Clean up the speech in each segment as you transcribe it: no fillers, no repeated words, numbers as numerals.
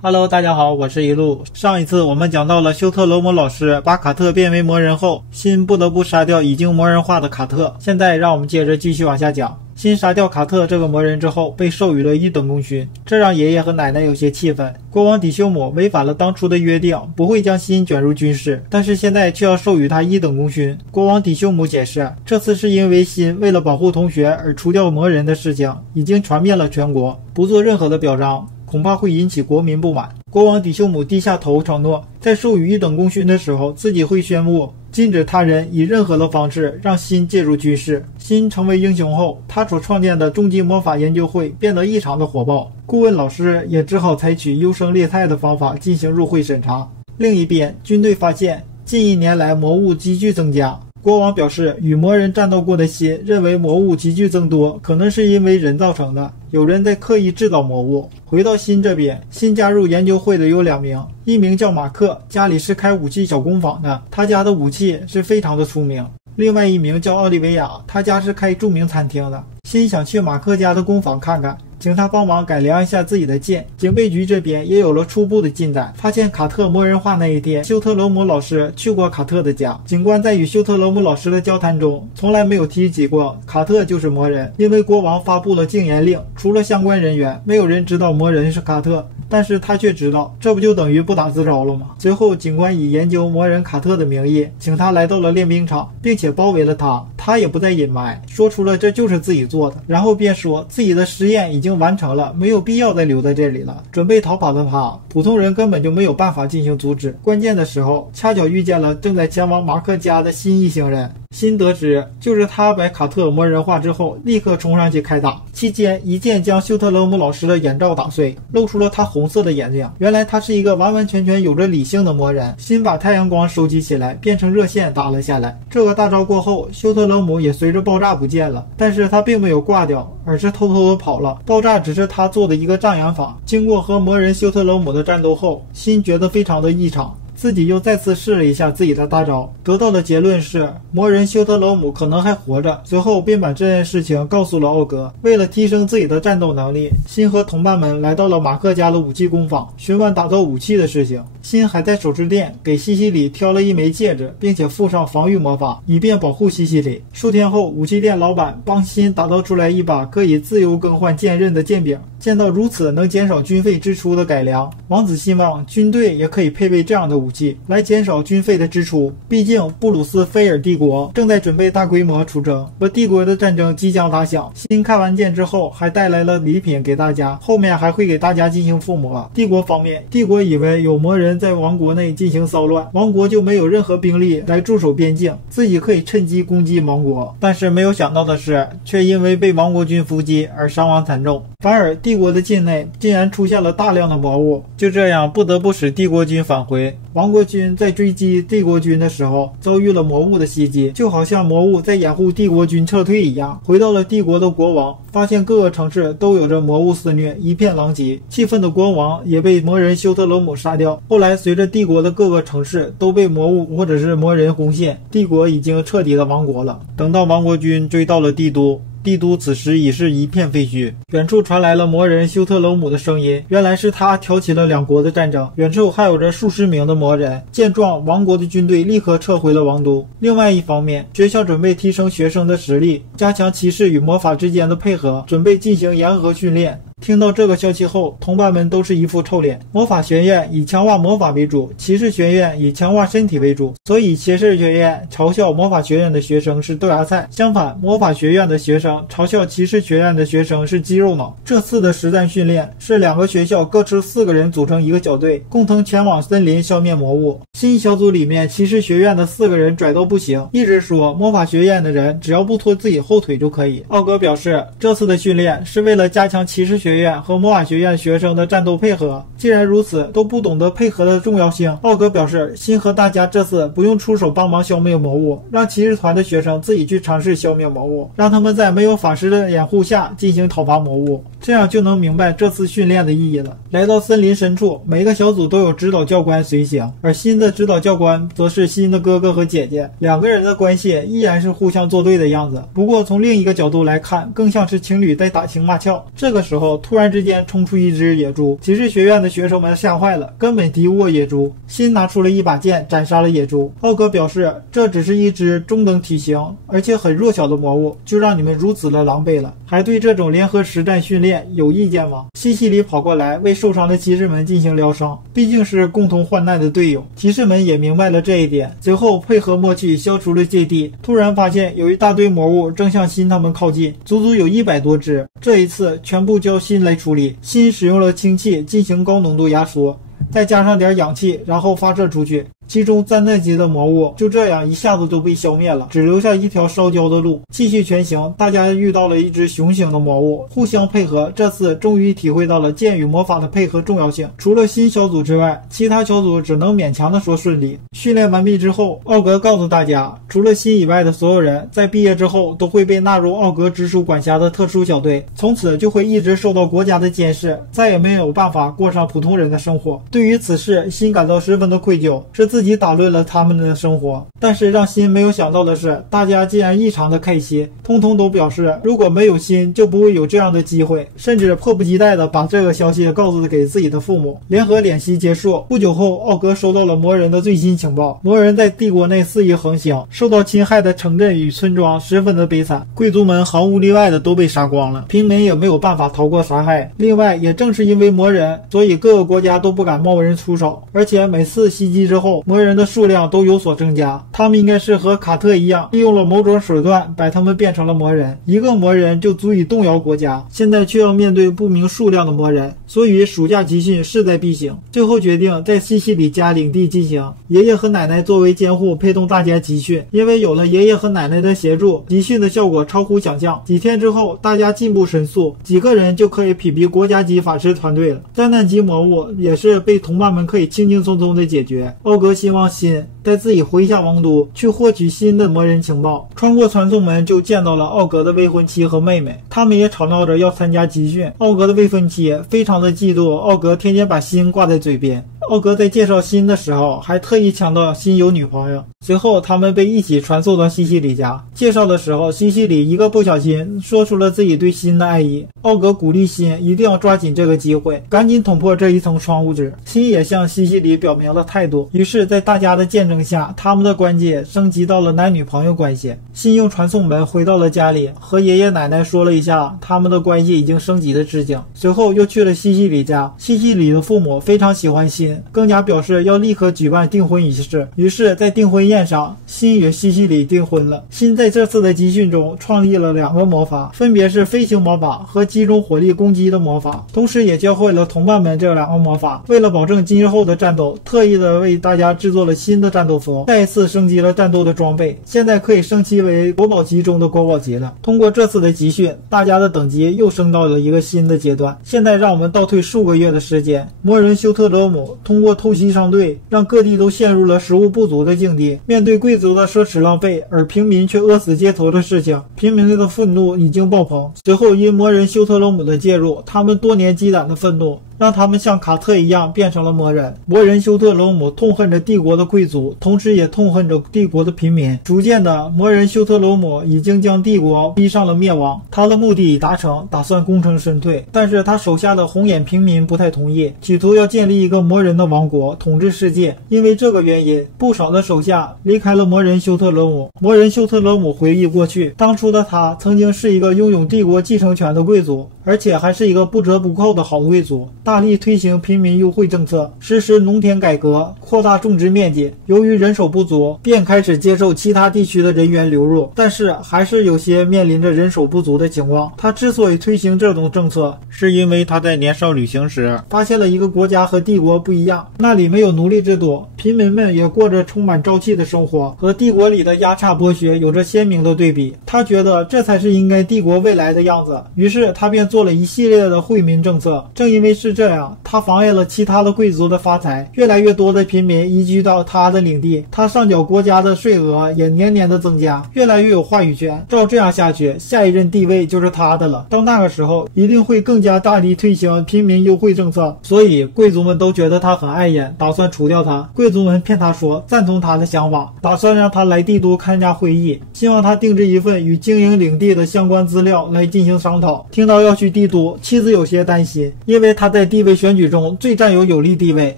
Hello， 大家好，我是一路。上一次我们讲到了休特罗姆老师把卡特变为魔人后，辛不得不杀掉已经魔人化的卡特。现在让我们接着继续往下讲。辛杀掉卡特这个魔人之后，被授予了1等功勋，这让爷爷和奶奶有些气愤。国王底修姆违反了当初的约定，不会将辛卷入军事，但是现在却要授予他1等功勋。国王底修姆解释，这次是因为辛为了保护同学而除掉魔人的事情已经传遍了全国，不做任何的表彰，恐怕会引起国民不满。国王底修姆低下头承诺，在授予1等功勋的时候，自己会宣布禁止他人以任何的方式让辛介入军事。辛成为英雄后，他所创建的终极魔法研究会变得异常的火爆，顾问老师也只好采取优胜劣汰的方法进行入会审查。另一边，军队发现近1年来魔物急剧增加。国王表示，与魔人战斗过的辛认为魔物急剧增多可能是因为人造成的，有人在刻意制造魔物。回到辛这边，新加入研究会的有2名，一名叫马克，家里是开武器小工坊的，他家的武器是非常的出名。另外一名叫奥利维亚，他家是开著名餐厅的。辛想去马克家的工坊看看，请他帮忙改良一下自己的剑。警备局这边也有了初步的进展，发现卡特魔人化那一天，休特罗姆老师去过卡特的家。警官在与休特罗姆老师的交谈中，从来没有提及过卡特就是魔人，因为国王发布了禁言令，除了相关人员，没有人知道魔人是卡特。但是他却知道，这不就等于不打自招了吗？随后警官以研究魔人卡特的名义，请他来到了练兵场，并且包围了他。他也不再隐瞒，说出了这就是自己做的，然后便说自己的实验已经完成了，没有必要再留在这里了。准备逃跑的他，普通人根本就没有办法进行阻止。关键的时候，恰巧遇见了正在前往马克家的新一行人。辛得知就是他把卡特魔人化之后，立刻冲上去开打，期间一剑将休特罗姆老师的眼罩打碎，露出了他红色的眼睛。原来他是一个完完全全有着理性的魔人。辛把太阳光收集起来，变成热线打了下来。这个大招过后，休特罗姆也随着爆炸不见了，但是他并没有挂掉，而是偷偷的跑了。爆炸只是他做的一个障眼法。经过和魔人休特罗姆的战斗后，辛觉得非常的异常，自己又再次试了一下自己的大招，得到的结论是魔人休特罗姆可能还活着。随后便把这件事情告诉了奥格。为了提升自己的战斗能力，辛和同伴们来到了马克家的武器工坊，询问打造武器的事情。辛还在首饰店给西西里挑了一枚戒指，并且附上防御魔法，以便保护西西里。数天后，武器店老板帮辛打造出来一把可以自由更换剑刃的剑柄。见到如此能减少军费支出的改良，王子希望军队也可以配备这样的武器，来减少军费的支出。毕竟布鲁斯菲尔帝国正在准备大规模出征，和帝国的战争即将打响。辛看完剑之后，还带来了礼品给大家，后面还会给大家进行附魔。帝国方面，帝国以为有魔人在王国内进行骚乱，王国就没有任何兵力来驻守边境，自己可以趁机攻击王国。但是没有想到的是，却因为被王国军伏击而伤亡惨重。反而帝国的境内竟然出现了大量的魔物，就这样不得不使帝国军返回。王国军在追击帝国军的时候遭遇了魔物的袭击，就好像魔物在掩护帝国军撤退一样。回到了帝国的国王发现各个城市都有着魔物肆虐，一片狼藉。气愤的国王也被魔人休特罗姆杀掉。后来随着帝国的各个城市都被魔物或者是魔人攻陷，帝国已经彻底的亡国了。等到王国军追到了帝都，帝都此时已是一片废墟，远处传来了魔人休特罗姆的声音，原来是他挑起了2国的战争。远处还有着数十名的魔人，见状王国的军队立刻撤回了王都。另外一方面，学校准备提升学生的实力，加强骑士与魔法之间的配合，准备进行严格训练。听到这个消息后，同伴们都是一副臭脸。魔法学院以强化魔法为主，骑士学院以强化身体为主，所以骑士学院嘲笑魔法学院的学生是豆芽菜，相反，魔法学院的学生嘲笑骑士学院的学生是肌肉脑。这次的实战训练是2个学校各持4个人组成一个小队，共同前往森林消灭魔物。新小组里面，骑士学院的4个人拽到不行，一直说魔法学院的人只要不拖自己后腿就可以。奥格表示，这次的训练是为了加强骑士学院和魔法学院学生的战斗配合。既然如此，都不懂得配合的重要性。奥格表示，辛和大家这次不用出手帮忙消灭魔物，让骑士团的学生自己去尝试消灭魔物，让他们在没有法师的掩护下进行讨伐魔物，这样就能明白这次训练的意义了。来到森林深处，每个小组都有指导教官随行，而新的指导教官则是新的哥哥和姐姐，2个人的关系依然是互相作对的样子。不过从另一个角度来看，更像是情侣在打情骂俏。这个时候突然之间冲出一只野猪，骑士学院的学生们吓坏了，根本敌不过野猪。辛拿出了一把剑斩杀了野猪。奥格表示这只是一只中等体型而且很弱小的魔物，就让你们如此的狼狈了，还对这种联合实战训练有意见吗？西西里跑过来为受伤的骑士们进行疗伤，毕竟是共同患难的队友。骑士们也明白了这一点，随后配合默契消除了芥蒂。突然发现有一大堆魔物正向辛他们靠近，足足有100多只，这一次全部交辛来处理。辛使用了氢气进行高浓度压缩，再加上点氧气，然后发射出去。其中3等级的魔物就这样一下子就被消灭了，只留下一条烧焦的路。继续前行，大家遇到了一只熊型的魔物，互相配合，这次终于体会到了剑与魔法的配合重要性。除了新小组之外，其他小组只能勉强的说顺利。训练完毕之后，奥格告诉大家，除了新以外的所有人在毕业之后都会被纳入奥格直属管辖的特殊小队，从此就会一直受到国家的监视，再也没有办法过上普通人的生活。对于此事，辛感到十分的愧疚，是自己打乱了他们的生活。但是让辛没有想到的是，大家竟然异常的开心，通通都表示如果没有辛就不会有这样的机会，甚至迫不及待的把这个消息告诉给自己的父母。联合演习结束不久后，奥格收到了魔人的最新情报，魔人在帝国内肆意横行，受到侵害的城镇与村庄十分的悲惨，贵族们毫无例外的都被杀光了，平民也没有办法逃过杀害。另外也正是因为魔人，所以各个国家都不敢贸然出手，而且每次袭击之后，魔人的数量都有所增加。他们应该是和卡特一样，利用了某种手段把他们变成了魔人，一个魔人就足以动摇国家，现在却要面对不明数量的魔人，所以暑假集训势在必行。最后决定在西西里家领地进行，爷爷和奶奶作为监护陪同大家集训，因为有了爷爷和奶奶的协助，集训的效果超乎想象。几天之后，大家进步神速，几个人就可以匹敌国家级法师团队了。灾难级魔物也是被同伴们可以轻轻松松的解决。奥格希望辛带自己回下王都，去获取新的魔人情报。穿过传送门就见到了奥格的未婚妻和妹妹，他们也吵闹着要参加集训。奥格的未婚妻非常的嫉妒奥格天天把辛挂在嘴边。奥格在介绍辛的时候还特意强调辛有女朋友。随后他们被一起传送到西西里家，介绍的时候西西里一个不小心说出了自己对辛的爱意。奥格鼓励辛一定要抓紧这个机会，赶紧捅破这一层窗户纸。辛也向西西里表明了态度，于是在大家的见证下，他们的关系升级到了男女朋友关系。辛用传送门回到了家里，和爷爷奶奶说了一下他们的关系已经升级的事情，随后又去了西西里家。西西里的父母非常喜欢辛，更加表示要立刻举办订婚仪式。于是在订婚宴上，辛与西西里订婚了。辛在这次的集训中创立了2个魔法，分别是飞行魔法和集中火力攻击的魔法，同时也教会了同伴们这2个魔法。为了保证今后的战斗，特意的为大家制作了新的战斗服，再一次升级了战斗的装备，现在可以升级为国宝级中的国宝级了。通过这次的集训，大家的等级又升到了一个新的阶段。现在让我们倒退数个月的时间，魔人休特罗姆通过偷袭商队，让各地都陷入了食物不足的境地。面对贵族的奢侈浪费，而平民却饿死街头的事情，平民的愤怒已经爆棚。随后因魔人休特罗姆的介入，他们多年积攒的愤怒让他们像卡特一样变成了魔人。魔人休特罗姆痛恨着帝国的贵族，同时也痛恨着帝国的平民。逐渐的，魔人休特罗姆已经将帝国逼上了灭亡。他的目的已达成，打算功成身退。但是他手下的红眼平民不太同意，企图要建立一个魔人的王国，统治世界。因为这个原因，不少的手下离开了魔人休特罗姆。魔人休特罗姆回忆过去，当初的他曾经是一个拥有帝国继承权的贵族，而且还是一个不折不扣的好贵族，大力推行平民优惠政策，实施农田改革，扩大种植面积。由于人手不足，便开始接受其他地区的人员流入，但是还是有些面临着人手不足的情况。他之所以推行这种政策，是因为他在年少旅行时发现了一个国家和帝国不一样，那里没有奴隶制度，平民们也过着充满朝气的生活，和帝国里的压榨剥削有着鲜明的对比。他觉得这才是应该帝国未来的样子，于是他便做了一系列的惠民政策。正因为是这样，他妨碍了其他的贵族的发财，越来越多的平民移居到他的领地，他上缴国家的税额也年年的增加，越来越有话语权。照这样下去，下一任地位就是他的了。到那个时候，一定会更加大力推行平民优惠政策，所以贵族们都觉得他很碍眼，打算除掉他。贵族们骗他说赞同他的想法，打算让他来帝都参加会议，希望他定制一份与经营领地的相关资料来进行商讨。听到要去去帝都，妻子有些担心，因为他在地位选举中最占有利地位，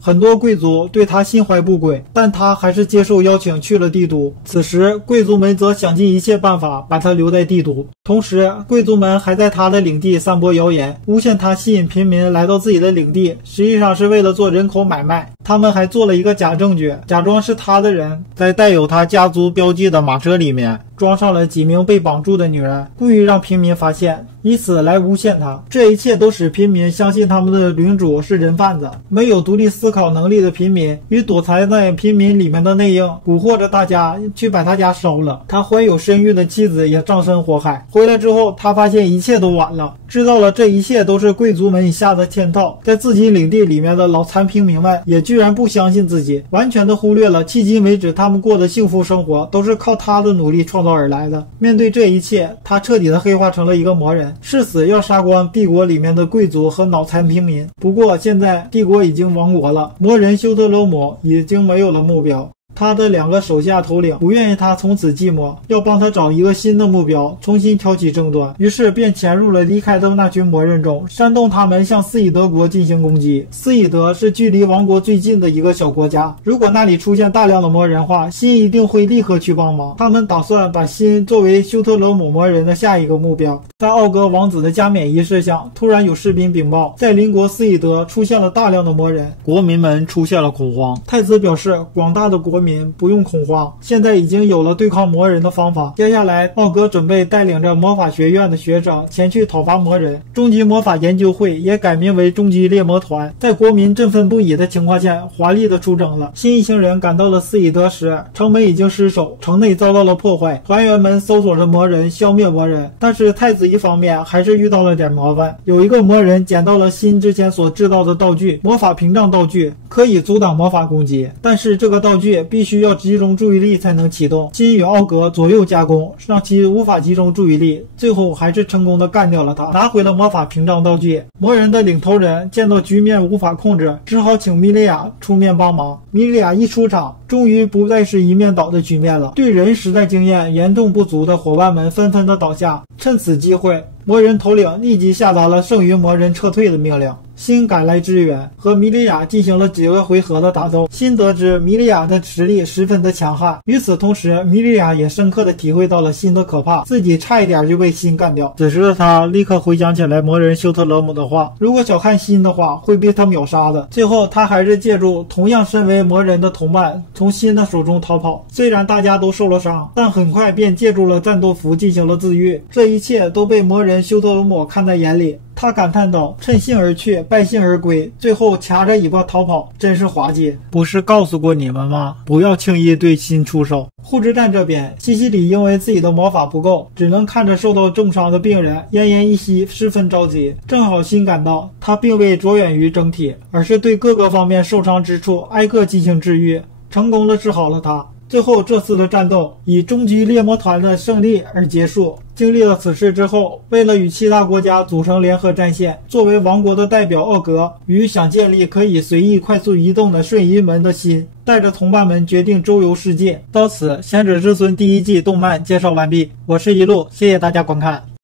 很多贵族对他心怀不轨，但他还是接受邀请去了帝都。此时贵族们则想尽一切办法把他留在帝都，同时贵族们还在他的领地散播谣言，诬陷他吸引平民来到自己的领地，实际上是为了做人口买卖。他们还做了一个假证据，假装是他的人，在带有他家族标记的马车里面装上了几名被绑住的女人，故意让平民发现，以此来诬陷他。这一切都使平民相信他们的领主是人贩子。没有独立思考能力的平民与躲藏在平民里面的内应蛊惑着大家去把他家烧了。他怀有身孕的妻子也葬身火海。回来之后，他发现一切都晚了，知道了这一切都是贵族们下的圈套。在自己领地里面的脑残平民们也居然不相信自己，完全的忽略了迄今为止他们过的幸福生活都是靠他的努力创造而来的。面对这一切，他彻底的黑化成了一个魔人，誓死要杀光帝国里面的贵族和脑残平民。不过现在帝国已经亡国了，魔人休特罗姆已经没有了目标。他的2个手下头领不愿意他从此寂寞，要帮他找一个新的目标，重新挑起争端，于是便潜入了离开的那群魔人中，煽动他们向斯以德国进行攻击。斯以德是距离王国最近的一个小国家，如果那里出现大量的魔人话，辛一定会立刻去帮忙。他们打算把辛作为休特罗姆魔人的下一个目标。在奥格王子的加冕仪式上，突然有士兵禀报，在邻国斯以德出现了大量的魔人，国民们出现了恐慌。太子表示，广大的国民不用恐慌，现在已经有了对抗魔人的方法。接下来奥格准备带领着魔法学院的学生前去讨伐魔人。终极魔法研究会也改名为终极猎魔团，在国民振奋不已的情况下华丽的出征了。新一行人赶到了斯以德时，城门已经失守，城内遭到了破坏，团员们搜索着魔人，消灭魔人。但是太子一方面还是遇到了点麻烦，有一个魔人捡到了辛之前所制造的道具，魔法屏障道具，可以阻挡魔法攻击，但是这个道具必须要集中注意力才能启动。辛与奥格左右夹攻，让其无法集中注意力，最后还是成功的干掉了他，拿回了魔法屏障道具。魔人的领头人见到局面无法控制，只好请米利亚出面帮忙。米利亚一出场，终于不再是一面倒的局面了，对人实战经验严重不足的伙伴们纷纷的倒下。趁此机会，魔人头领立即下达了剩余魔人撤退的命令。辛赶来支援，和米利亚进行了几个回合的打斗。辛得知米利亚的实力十分的强悍，与此同时，米利亚也深刻的体会到了辛的可怕，自己差一点就被辛干掉。此时的他立刻回想起来魔人休特罗姆的话，如果小看辛的话，会被他秒杀的。最后他还是借助同样身为魔人的同伴，从辛的手中逃跑。虽然大家都受了伤，但很快便借助了战斗服进行了自愈。这一切都被魔人休特罗姆看在眼里。他感叹道：“趁兴而去，败兴而归，最后掐着尾巴逃跑，真是滑稽！不是告诉过你们吗？不要轻易对辛出手。”护之战这边，西西里因为自己的魔法不够，只能看着受到重伤的病人奄奄一息，十分着急。正好辛赶到，他并未着眼于整体，而是对各个方面受伤之处挨个进行治愈，成功的治好了他。最后这次的战斗以终极猎魔团的胜利而结束。经历了此事之后，为了与其他国家组成联合战线，作为王国的代表奥格与想建立可以随意快速移动的瞬移门的辛，带着同伴们决定周游世界。到此，贤者之孙第1季动漫介绍完毕。我是一路，谢谢大家观看。